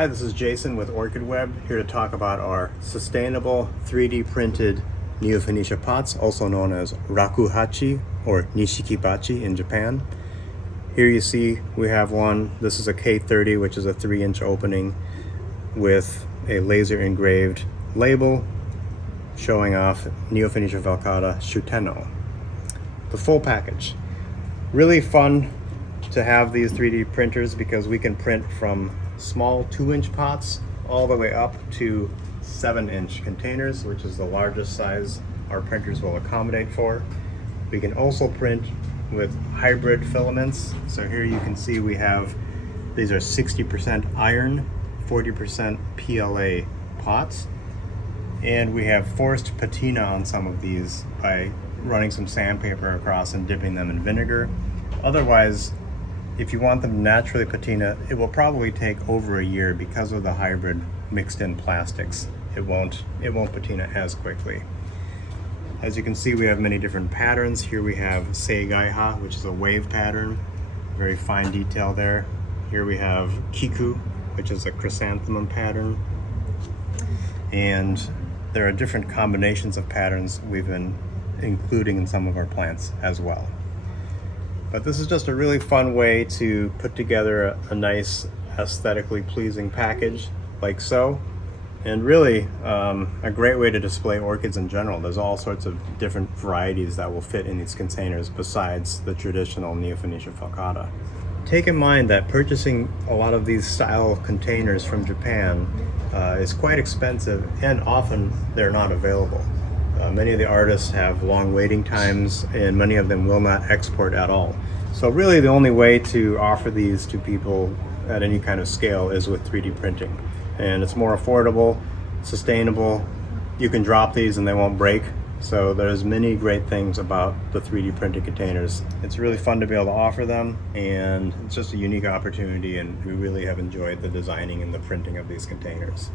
Hi, this is Jason with OrchidWeb, here to talk about our sustainable 3D printed Neofinetia pots, also known as rakuhachi or nishikibachi in Japan. Here you see we have one. This is a K30, which is a 3-inch opening with a laser engraved label showing off Neofinetia valcata Shuteno. The full package. Really fun to have these 3D printers because we can print from small 2-inch pots all the way up to 7-inch containers, which is the largest size our printers will accommodate for. We can also print with hybrid filaments. So here you can see we have, these are 60% iron, 40% PLA pots. And we have forced patina on some of these by running some sandpaper across and dipping them in vinegar. Otherwise, if you want them naturally patina, it will probably take over a year because of the hybrid mixed in plastics. It won't patina as quickly. As you can see, we have many different patterns. Here we have Seigaiha, which is a wave pattern, very fine detail there. Here we have Kiku, which is a chrysanthemum pattern. And there are different combinations of patterns we've been including in some of our plants as well. But this is just a really fun way to put together a nice aesthetically pleasing package like so. And really a great way to display orchids in general. There's all sorts of different varieties that will fit in these containers besides the traditional Neofinetia falcata. Take in mind that purchasing a lot of these style containers from Japan is quite expensive, and often they're not available. Many of the artists have long waiting times, and many of them will not export at all. So really the only way to offer these to people at any kind of scale is with 3D printing. And it's more affordable, sustainable. You can drop these and they won't break. So there's many great things about the 3D printed containers. It's really fun to be able to offer them, and it's just a unique opportunity, and we really have enjoyed the designing and the printing of these containers.